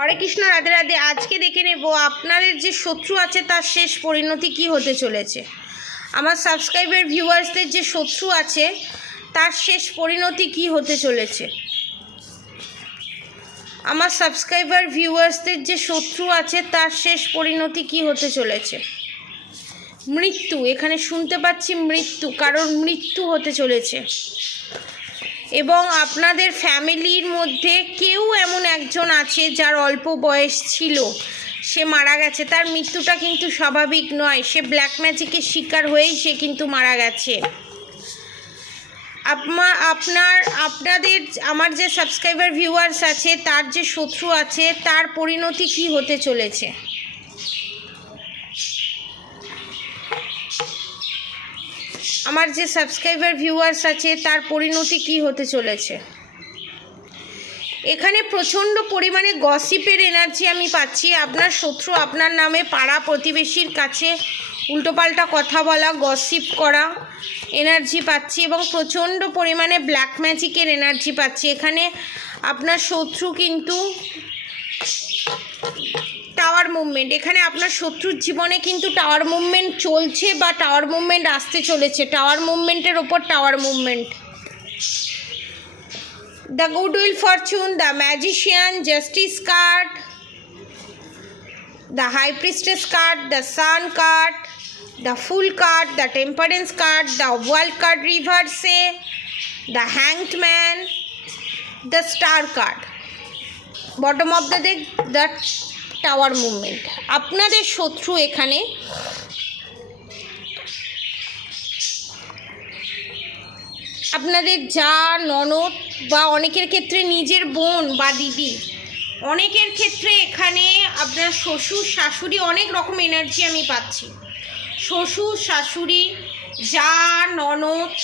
হরে কৃষ্ণ, রাধে রাধে। আজকে দেখে নেব আপনাদের যে শত্রু আছে তার শেষ পরিণতি কি হতে চলেছে। আমার সাবস্ক্রাইবার ভিউয়ার্সদের যে শত্রু আছে তার শেষ পরিণতি কি হতে চলেছে। আমার সাবস্ক্রাইবার ভিউয়ার্সদের যে শত্রু আছে তার শেষ পরিণতি কি হতে চলেছে। মৃত্যু, এখানে শুনতে পাচ্ছি মৃত্যু, কারণ মৃত্যু হতে চলেছে। এবং আপনাদের ফ্যামিলির মধ্যে কেউ এমন একজন আছে যার অল্প বয়স ছিল, সে মারা গেছে। তার মৃত্যুটা কিন্তু স্বাভাবিক নয়, সে ব্ল্যাক ম্যাজিকের শিকার হয়েই সে কিন্তু মারা গেছে। আপনাদের আমার যে সাবস্ক্রাইবার ভিউয়ার্স আছে তার যে শত্রু আছে তার পরিণতি কি হতে চলেছে। আমার যে সাবস্ক্রাইবার ভিউয়ার্স আছে তার পরিণতি কি হতে চলেছে। এখানে প্রচণ্ড পরিমাণে গসিপের এনার্জি আমি পাচ্ছি। আপনার শত্রু আপনার নামে পাড়া প্রতিবেশীর কাছে উল্টোপাল্টা কথা বলা, গসিপ করা এনার্জি পাচ্ছি, এবং প্রচণ্ড পরিমাণে ব্ল্যাক ম্যাজিকের এনার্জি পাচ্ছি। এখানে আপনার শত্রু কিন্তু টাওয়ার মুভমেন্ট, এখানে আপনার শত্রুর জীবনে কিন্তু টাওয়ার মুভমেন্ট চলছে বা টাওয়ার মুভমেন্ট আসতে চলেছে। টাওয়ার মুভমেন্টের ওপর tower movement. The goodwill fortune, the magician, justice card, the high priestess card, the sun card, the fool card, the temperance card, the world card রিভার্সে, the hanged man, the star card, bottom of the deck the tower movement. আপনাদের শত্রু এখানে আপনাদের যা, ননদ, বা অনেকের ক্ষেত্রে নিজের বোন বা দিদি, অনেকের ক্ষেত্রে এখানে আপনার শ্বশুর শাশুড়ি, অনেক রকম এনার্জি আমি পাচ্ছি। শ্বশুর শাশুড়ি, যা, ননদ,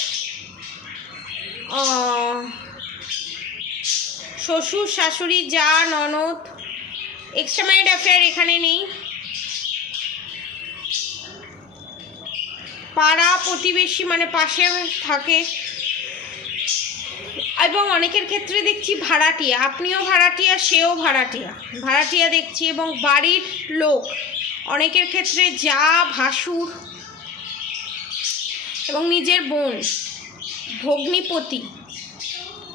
শ্বশুর শাশুড়ি, যা, ননদ, এক্সট্রা ম্যারিড অ্যাফেয়ার এখানে নেই। পাড়া প্রতিবেশী মানে পাশে থাকে, এবং অনেকের ক্ষেত্রে দেখছি ভাড়াটিয়া, আপনিও ভাড়াটিয়া, সেও ভাড়াটিয়া, ভাড়াটিয়া দেখছি। এবং বাড়ির লোক, অনেকের ক্ষেত্রে যা, ভাসুর, এবং নিজের বোন, ভগ্নিপতি,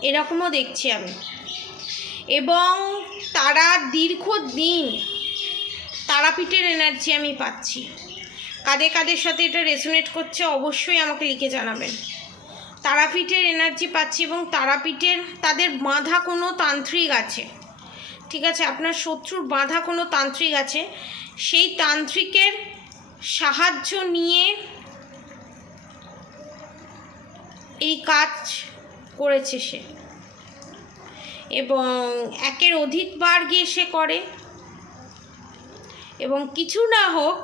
এরকমও দেখছি আমি। এবং তারা দীর্ঘদিন তারাপীঠের এনার্জি আমি পাচ্ছি। কাদের সাথে এটা রেজোনেট করছে অবশ্যই আমাকে লিখে জানাবেন। তারাপীঠের এনার্জি পাচ্ছি, এবং তারাপীঠের তাদের বাঁধা কোনো তান্ত্রিক আছে, ঠিক আছে, আপনার শত্রুর বাঁধা কোনো তান্ত্রিক আছে, সেই তান্ত্রিকের সাহায্য নিয়ে এই কাজ করেছে সে, এবং একের অধিকবার গিয়ে সে করে, এবং কিছু না হোক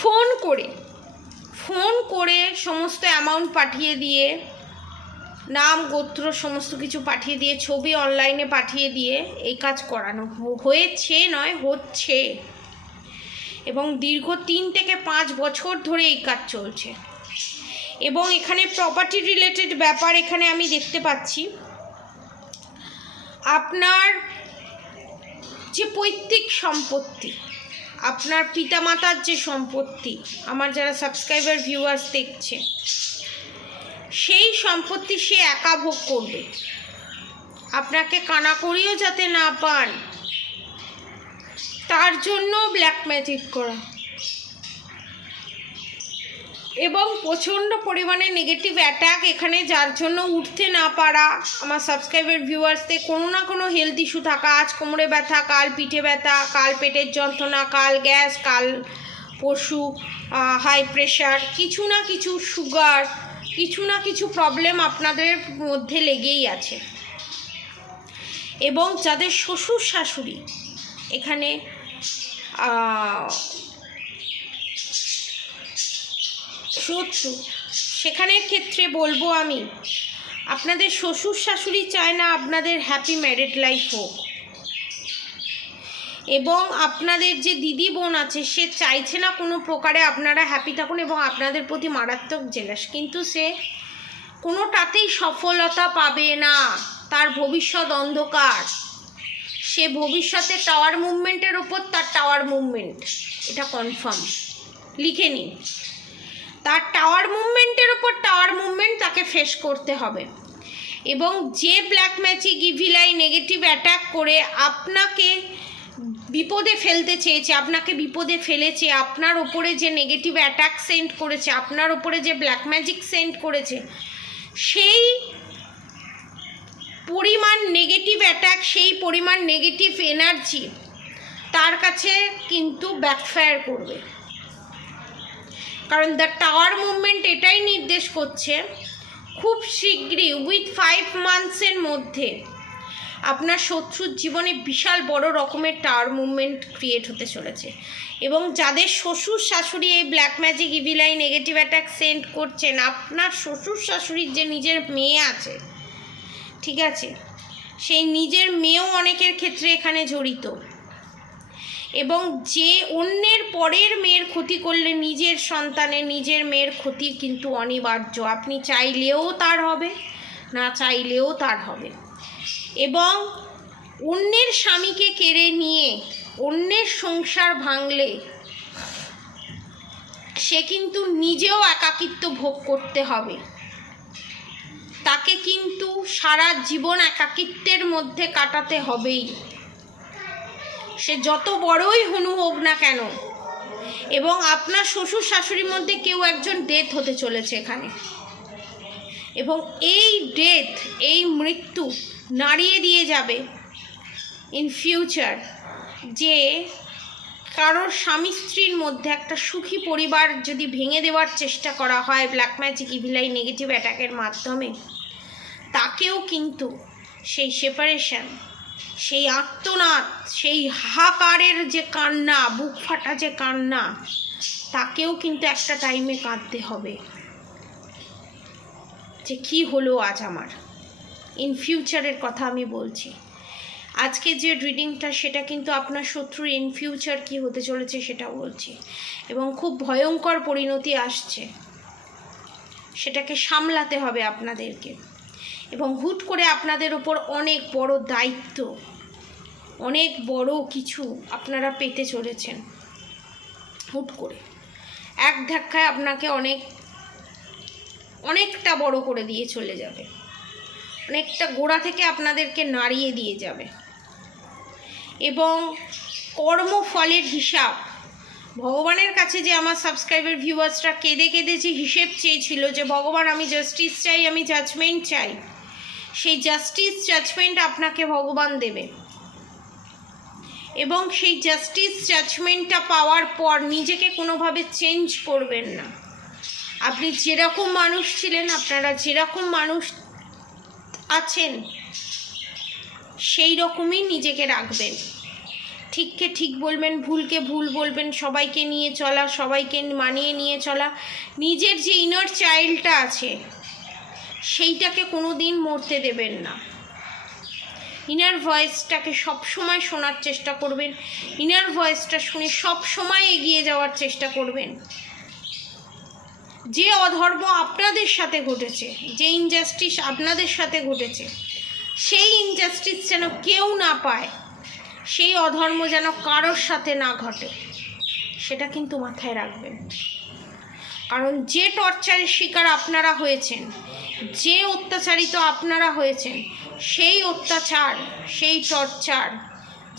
ফোন করে সমস্ত অ্যামাউন্ট পাঠিয়ে দিয়ে, নাম গোত্র সমস্ত কিছু পাঠিয়ে দিয়ে, ছবি অনলাইনে পাঠিয়ে দিয়ে এই কাজ করানো হয়েছে, নয় হচ্ছে। এবং দীর্ঘ 3 থেকে 5 বছর ধরে এই কাজ চলছে। এবং এখানে প্রপার্টি রিলেটেড ব্যাপার এখানে আমি দেখতে পাচ্ছি। আপনার যে পৈতৃক সম্পত্তি, আপনার পিতামাতার যে সম্পত্তি, আমার যারা সাবস্ক্রাইবার ভিউয়ার্স দেখছে, সেই সম্পত্তি সে একা ভোগ করবে। আপনাকে কানাকড়িও যাতে না পান তার জন্য ব্ল্যাক ম্যাজিক করা, এবং প্রচণ্ড পরিমাণে নেগেটিভ অ্যাটাক এখানে, যার জন্য উঠতে না পারা। আমার সাবস্ক্রাইবার ভিউয়ার্সদের কোনো না কোনো হেলথ ইস্যু থাকা, আজ কোমরে ব্যথা, কাল পিঠে ব্যথা, কাল পেটের যন্ত্রণা, কাল গ্যাস, কাল পশু হাই প্রেশার, কিছু না কিছু সুগার, কিছু না কিছু প্রবলেম আপনাদের মধ্যে লেগেই আছে। এবং যাদের শ্বশুর শাশুড়ি এখানে শত্রু, সেখানের ক্ষেত্রে বলবো আমি, আপনাদের শ্বশুর শাশুড়ি চায় না আপনাদের হ্যাপি ম্যারিড লাইফ হোক, এবং আপনাদের যে দিদি বোন আছে সে চাইছে না কোনো প্রকারে আপনারা হ্যাপি থাকুন, এবং আপনাদের প্রতি মারাত্মক জেলাস, কিন্তু সে কোনোটাতেই সফলতা পাবে না। তার ভবিষ্যৎ অন্ধকার। সে ভবিষ্যতে টাওয়ার মুভমেন্টের ওপর তার টাওয়ার মুভমেন্ট, এটা কনফার্ম, লিখে নিন। তার টাওয়ার মুভমেন্টের ওপর টাওয়ার মুভমেন্ট তাকে ফেস করতে হবে। এবং যে black magic evil I negative attack করে আপনাকে বিপদে ফেলতে চেয়েছে, আপনাকে বিপদে ফেলেছে, আপনার ওপরে যে নেগেটিভ অ্যাটাক সেন্ড করেছে, আপনার ওপরে যে ব্ল্যাক ম্যাজিক সেন্ড করেছে, সেই পরিমাণ নেগেটিভ অ্যাটাক, সেই পরিমাণ নেগেটিভ এনার্জি তার কাছে কিন্তু ব্যাকফায়ার করবে। কারণ দ্য টাওয়ার মুভমেন্ট এটাই নির্দেশ করছে খুব শীঘ্রই, উইথ 5 মান্থসের মধ্যে আপনার শত্রুর জীবনে বিশাল বড় রকমের টাওয়ার মুভমেন্ট ক্রিয়েট হতে চলেছে। এবং যাদের শ্বশুর শাশুড়ি এই black magic evil I negative attack send করছেন, আপনার শ্বশুর শাশুড়ির যে নিজের মেয়ে আছে, ঠিক আছে, সেই নিজের মেয়েও অনেকের ক্ষেত্রে এখানে জড়িত। এবং যে অন্যের পরের মেয়ের ক্ষতি করলে নিজের সন্তানের, নিজের মেয়ের ক্ষতি কিন্তু অনিবার্য, আপনি চাইলেও তার হবে, না চাইলেও তার হবে। এবং অন্যের স্বামীকে কেড়ে নিয়ে অন্যের সংসার ভাঙলে সে কিন্তু নিজেও একাকিত্ব ভোগ করতে হবে, তাকে কিন্তু সারা জীবন একাকিত্বের মধ্যে কাটাতে হবেই, সে যত বড়ই হনু হোক না কেন। এবং আপনার শ্বশুর শাশুড়ির মধ্যে কেউ একজন ডেথ হতে চলেছে এখানে। এবং এই ডেথ, এই মৃত্যু নাড়িয়ে দিয়ে যাবে ইন ফিউচার যে কারোর স্বামী স্ত্রীর মধ্যে একটা সুখী পরিবার যদি ভেঙে দেওয়ার চেষ্টা করা হয় black magic evil I negative অ্যাটাকের মাধ্যমে, তাকেও কিন্তু সেই সেপারেশন, সেই আর্তনাদ, সেই হাহাকারের যে কান্না, বুক ফাটা যে কান্না, তাকেও কিন্তু একটা টাইমে কাঁদতে হবে যে কি হলো আজ আমার। ইন ফিউচারের কথা আমি বলছি। আজকে যে রিডিংটা সেটা কিন্তু আপনার শত্রুর ইন ফিউচার কী হতে চলেছে সেটা বলছি। এবং খুব ভয়ঙ্কর পরিণতি আসছে, সেটাকে সামলাতে হবে আপনাদেরকে। এবং হুট করে আপনাদের ওপর অনেক বড় দায়িত্ব, অনেক বড় কিছু আপনারা পেতে চলেছেন। হুট করে এক ধাক্কায় আপনাকে অনেকটা বড় করে দিয়ে চলে যাবে, অনেকটা গোড়া থেকে আপনাদেরকে নাড়িয়ে দিয়ে যাবে। এবং কর্মফলের হিসাব ভগবানের কাছে, যে আমার সাবস্ক্রাইবার ভিউয়ার্সরা কেঁদে কেঁদে যে হিসেব চেয়েছিল যে ভগবান আমি জাস্টিস চাই, আমি জাজমেন্ট চাই, সেই জাস্টিস জাজমেন্ট আপনাকে ভগবান দেবে। এবং সেই জাস্টিস জাজমেন্টটা পাওয়ার পর নিজেকে কোনোভাবে চেঞ্জ করবেন না। আপনি যেরকম মানুষ ছিলেন, আপনারা যেরকম মানুষ আছেন, সেই রকমই নিজেকে রাখবেন। ঠিককে ঠিক বলবেন, ভুলকে ভুল বলবেন, সবাইকে নিয়ে চলা, সবাইকে মানিয়ে নিয়ে চলা। নিজের যে ইনার চাইল্ডটা আছে সেইটাকে কোনো দিন মরতে দেবেন না। ইনার ভয়েসটাকে সবসময় শোনার চেষ্টা করবেন, ইনার ভয়েসটা শুনে সবসময় এগিয়ে যাওয়ার চেষ্টা করবেন। যে অধর্ম আপনাদের সাথে ঘটেছে, যে ইনজাস্টিস আপনাদের সাথে ঘটেছে, সেই ইনজাস্টিস যেন কেউ না পায়, সেই অধর্ম যেন কারোর সাথে না ঘটে, সেটা কিন্তু মাথায় রাখবেন। কারণ যে টর্চারের শিকার আপনারা হয়েছেন, যে অত্যাচারিত আপনারা হয়েছেন, সেই অত্যাচার, সেই টর্চার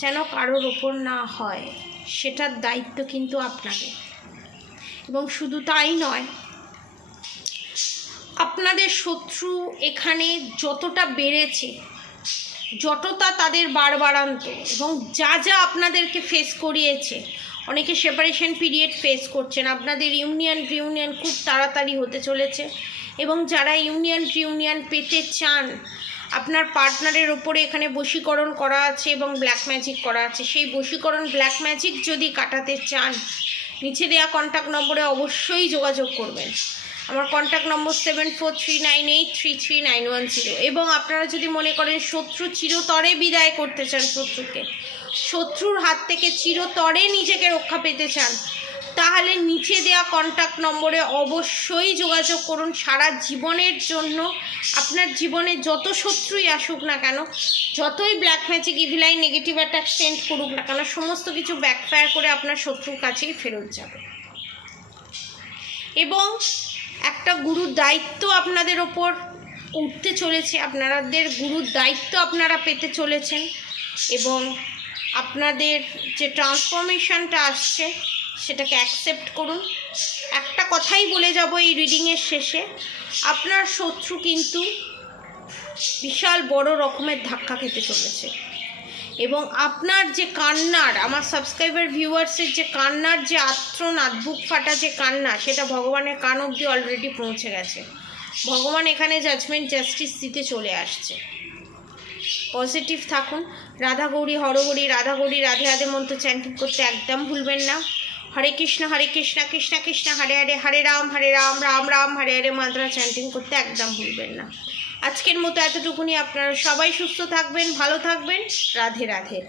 যেন কারোর ওপর না হয়, সেটার দায়িত্ব কিন্তু আপনাদের। এবং শুধু তাই নয়, আপনাদের শত্রু এখানে যতটা বেড়েছে, যতটা তাদের বাড়বাড়ান্ত, এবং যা যা আপনাদেরকে ফেস করিয়েছে, অনেকে সেপারেশন পিরিয়ড ফেস করছেন, আপনাদের ইউনিয়ন খুব তাড়াতাড়ি হতে চলেছে। এবং যারা ইউনিয়ন পেতে চান, আপনার পার্টনারের ওপরে এখানে বশীকরণ করা আছে এবং ব্ল্যাক ম্যাজিক করা আছে, সেই বশীকরণ ব্ল্যাক ম্যাজিক যদি কাটাতে চান, নিচে দেওয়া কন্ট্যাক্ট নম্বরে অবশ্যই যোগাযোগ করবেন। আমার কন্ট্যাক্ট নম্বর 7439833910। এবং আপনারা যদি মনে করেন শত্রু চিরতরে বিদায় করতে চান, শত্রুর হাত থেকে চিরতরে নিজেকে রক্ষা পেতে চান, তাহলে নিচে দেওয়া কন্ট্যাক্ট নম্বরে অবশ্যই যোগাযোগ করুন। সারা জীবনের জন্য আপনার জীবনে যত শত্রুই আসুক না কেন, যতই ব্ল্যাক ম্যাজিক ইভিলাইন নেগেটিভ অ্যাটাক সেন্ড করুক না কেন, সমস্ত কিছু ব্যাকফায়ার করে আপনার শত্রুর কাছেই ফেরত যাবে। এবং একটা গুরুর দায়িত্ব আপনাদের ওপর উঠতে চলেছে, আপনাদের গুরুর দায়িত্ব আপনারা পেতে চলেছেন, এবং আপনাদের যে ট্রান্সফরমেশনটা আসছে সেটাকে অ্যাকসেপ্ট করুন। একটা কথাই বলে যাব এই রিডিংয়ের শেষে, আপনার শত্রু কিন্তু বিশাল বড় রকমের ধাক্কা খেতে চলেছে, এবং আপনার যে কান্নার, আমার সাবস্ক্রাইবার ভিউয়ার্সের যে কান্নার যে আর্তনাদ, বুক ফাটা যে কান্না, সেটা ভগবানের কান অবধি অলরেডি পৌঁছে গেছে। ভগবান এখানে জাজমেন্ট জাস্টিস দিতে চলে আসছে। পজিটিভ থাকুন। রাধা গৌরী হরগৌরী, রাধা গৌরী রাধে রাধে মন্ত্র চ্যান্টিং করতে একদম ভুলবেন না। হরে কৃষ্ণ কৃষ্ণ কৃষ্ণ হরে হরে, হরে রাম রাম রাম হরে হরে মন্ত্র চ্যান্টিং করতে একদম ভুলবেন না। আজকের মতো এতটুকুনি। আপনারা সবাই সুস্থ থাকবেন, ভালো থাকবেন। রাধে রাধে।